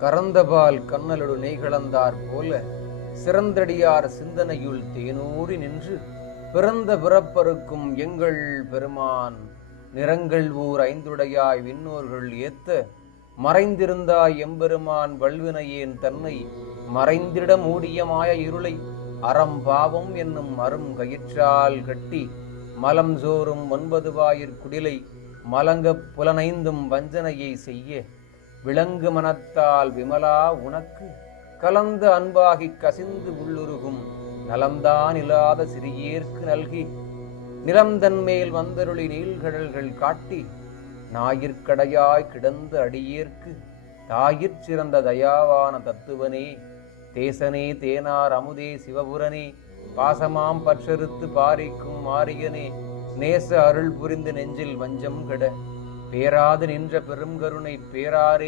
கறந்தபால் கண்ணலொடு நெய்களந்தார் போல சிறந்தடியார் சிந்தனையுள் தேனூறி நின்று பிறந்த பிறப்பருக்கும் எங்கள் பெருமான் நிறங்கள் ஊர் ஐந்துடையாய் விண்ணோர்கள் ஏத்த மறைந்திருந்தாய் எம்பெருமான் வல்வினையேன் தன்னை மறைந்திட மூடிய மாய இருளை அறம்பாவம் என்னும் அரும் கயிற்றால் கட்டி மலம் சோறும் 9 வாயிற் குடிலை மலங்கப் புலனைந்தும் வஞ்சனையை செய்ய விலங்கு மனத்தால் விமலா உனக்கு கலந்த அன்பாகிக் கசிந்து உள்ளுருகும் நலம்தான் இல்லாத சிறியேற்கு நல்கி நிலம்தன்மேல் வந்தருளி நீள்கடல்கள் காட்டி ஞாயிற்கடையாய் கிடந்த அடியேற்கு தாயிற் சிறந்த தயாவான தத்துவனே தேசனே தேனார் அமுதே சிவபுரனே பாசமாம் பற்றறுத்து பாரிக்கும் மாரியனே நேச அருள் புரிந்து நெஞ்சில் வஞ்சம் கெட பேராது நின்ற பெரும் கருணை பேராரே